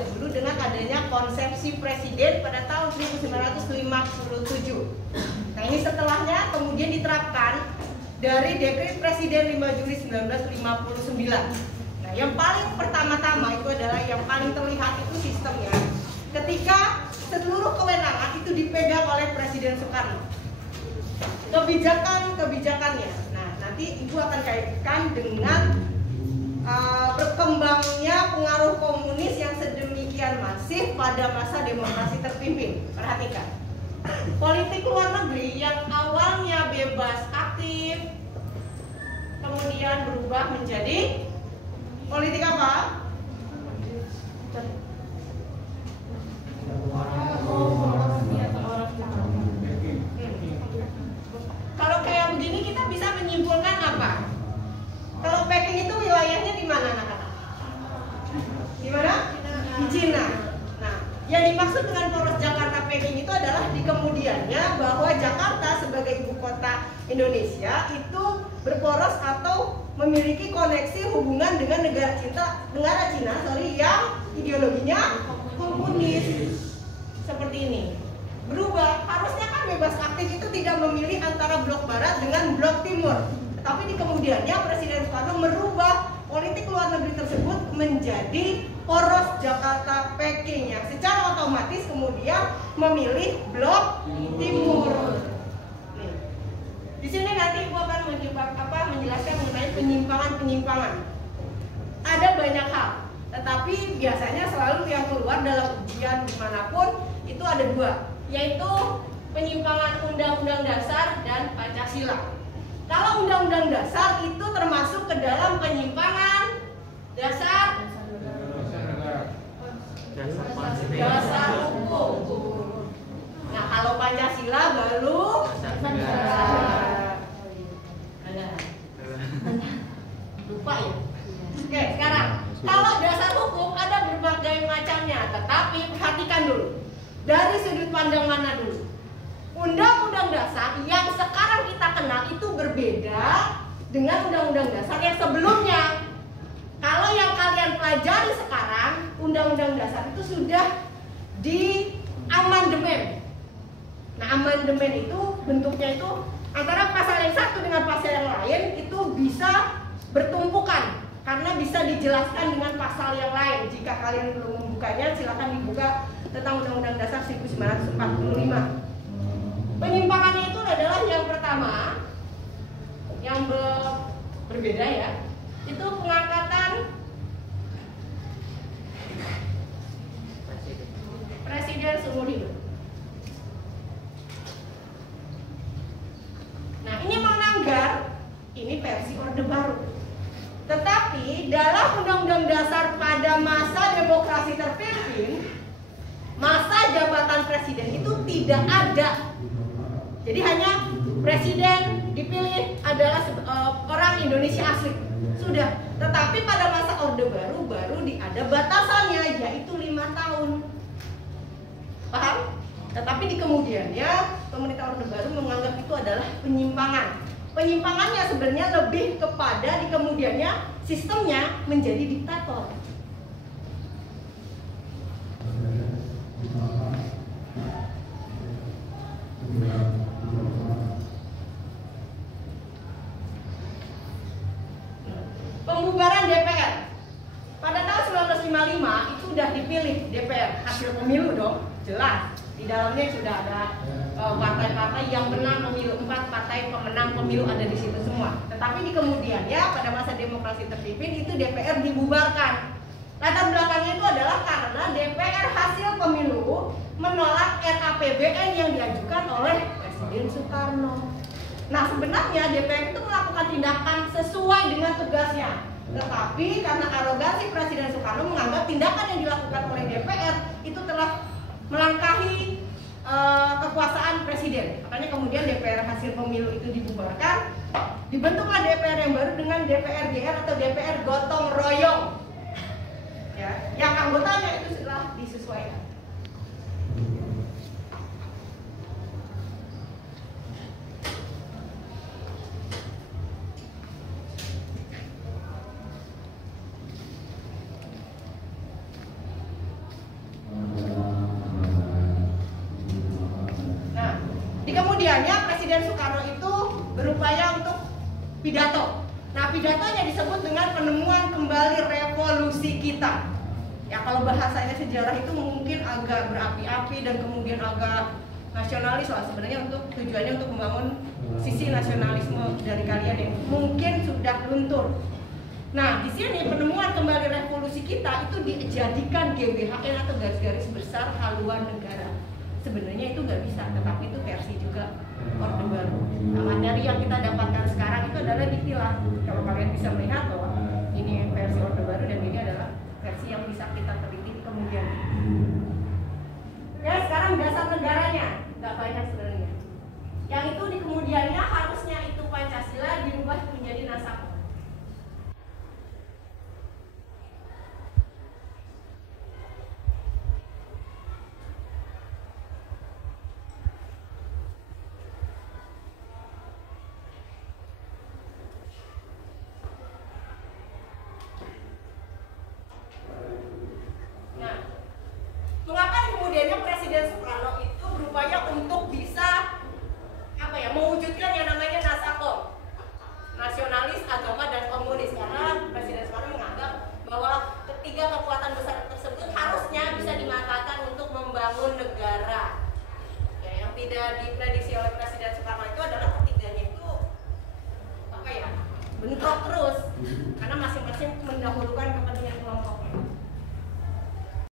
dahulu dengan adanya konsepsi presiden pada tahun 1957. Nah, ini setelahnya kemudian diterapkan dari Dekret Presiden 5 Juli 1959. Nah, yang paling pertama-tama itu adalah yang paling terlihat itu sistemnya. Ketika seluruh kewenangan itu dipegang oleh Presiden Soekarno. Kebijakannya. Nah, nanti Ibu akan kaitkan dengan berkembangnya pengaruh komunis yang sedemikian masif pada masa demokrasi terpimpin. Perhatikan, politik luar negeri yang awalnya bebas aktif kemudian berubah menjadi politik apa? Kalau kayak begini kita bisa menyimpulkan apa? Kalau Peking itu wilayahnya di mana, anak-anak? Di mana? Di Cina. Nah, yang dimaksud dengan poros Jakarta Peking itu adalah di kemudiannya bahwa Jakarta sebagai ibu kota Indonesia itu berporos atau memiliki koneksi hubungan dengan negara Cina yang ideologinya komunis. Seperti ini. Berubah, harusnya kan bebas aktif itu tidak memilih antara blok barat dengan blok timur. Tapi di kemudiannya Presiden Soekarno merubah politik luar negeri tersebut menjadi poros Jakarta Peking yang secara otomatis kemudian memilih blok timur. Nih. Di sini nanti Ibu akan menjelaskan mengenai penyimpangan-penyimpangan. Ada banyak hal, tetapi biasanya selalu yang keluar dalam ujian dimanapun itu ada dua, yaitu penyimpangan Undang-Undang Dasar dan Pancasila. Kalau Undang-Undang Dasar itu termasuk ke dalam penyimpangan dasar hukum. Nah, kalau Pancasila baru lupa ya. Oke, sekarang kalau dasar hukum ada berbagai macamnya, tetapi perhatikan dulu dari sudut pandang mana dulu. Undang-Undang Dasar yang sekarang kita kenal itu berbeda dengan Undang-Undang Dasar yang sebelumnya. Kalau yang kalian pelajari sekarang, Undang-Undang Dasar itu sudah di amandemen. Nah, amandemen itu bentuknya itu antara pasal yang satu dengan pasal yang lain itu bisa bertumpukan karena bisa dijelaskan dengan pasal yang lain. Jika kalian belum membukanya, silakan dibuka tentang Undang-Undang Dasar 1945. Penyimpangannya itu adalah yang pertama, yang berbeda ya, itu pengangkatan presiden seumur hidup. Nah, ini melanggar, ini versi Orde Baru. Tetapi dalam Undang-Undang Dasar pada masa demokrasi terpimpin, masa jabatan presiden itu tidak ada. Jadi hanya presiden dipilih adalah orang Indonesia asli. Sudah. Tetapi pada masa Orde Baru ada batasannya, yaitu 5 tahun. Paham? Tetapi di kemudiannya pemerintah Orde Baru menganggap itu adalah penyimpangan. Penyimpangannya sebenarnya lebih kepada di kemudiannya sistemnya menjadi diktator. Pembubaran DPR pada tahun 1955 itu sudah dipilih DPR, hasil pemilu dong, jelas di dalamnya sudah ada partai-partai yang menang pemilu, 4 partai pemenang pemilu ada di situ semua. Tetapi di kemudiannya pada masa demokrasi terpimpin itu DPR dibubarkan. Latar belakangnya itu adalah karena DPR hasil pemilu menolak RAPBN yang diajukan oleh Presiden Soekarno. Nah, sebenarnya DPR itu melakukan tindakan sesuai dengan tugasnya. Tetapi karena arogansi Presiden Soekarno menganggap tindakan yang dilakukan oleh DPR itu telah melangkahi kekuasaan Presiden. Makanya kemudian DPR hasil pemilu itu dibubarkan. Dibentuklah DPR yang baru dengan DPR GR atau DPR gotong royong. Ya, yang anggotanya itu setelah disesuaikan. kemudiannya Presiden Soekarno itu berupaya untuk pidato. Nah, pidatonya disebut dengan penemuan kembali revolusi kita. Ya, kalau bahasanya sejarah itu mungkin agak berapi-api dan kemudian agak nasionalis lah. Sebenarnya untuk tujuannya untuk membangun sisi nasionalisme dari kalian yang mungkin sudah luntur. Nah, di sini penemuan kembali revolusi kita itu dijadikan GBHN atau garis-garis besar haluan negara. Sebenarnya itu nggak bisa, tetapi itu versi juga Orde Baru. Nah, materi yang kita dapatkan sekarang itu adalah ditilah. Kalau kalian bisa melihat bahwa ini versi Orde Baru dan ini adalah versi yang bisa kita teliti kemudian. Ya, sekarang dasar negaranya nggak banyak sebenarnya. Yang itu di kemudiannya harusnya itu Pancasila dirubah menjadi Nasakor. Kemudiannya Presiden Soekarno itu berupaya untuk bisa mewujudkan yang namanya Nasakor, nasionalis, agama, dan komunis, karena Presiden Soekarno menganggap bahwa ketiga kekuatan besar tersebut harusnya bisa dimanfaatkan untuk membangun negara. Ya, yang tidak diprediksi oleh Presiden Soekarno itu adalah ketiganya itu bentrok terus, karena masing-masing mendahulukan kepentingan kelompok.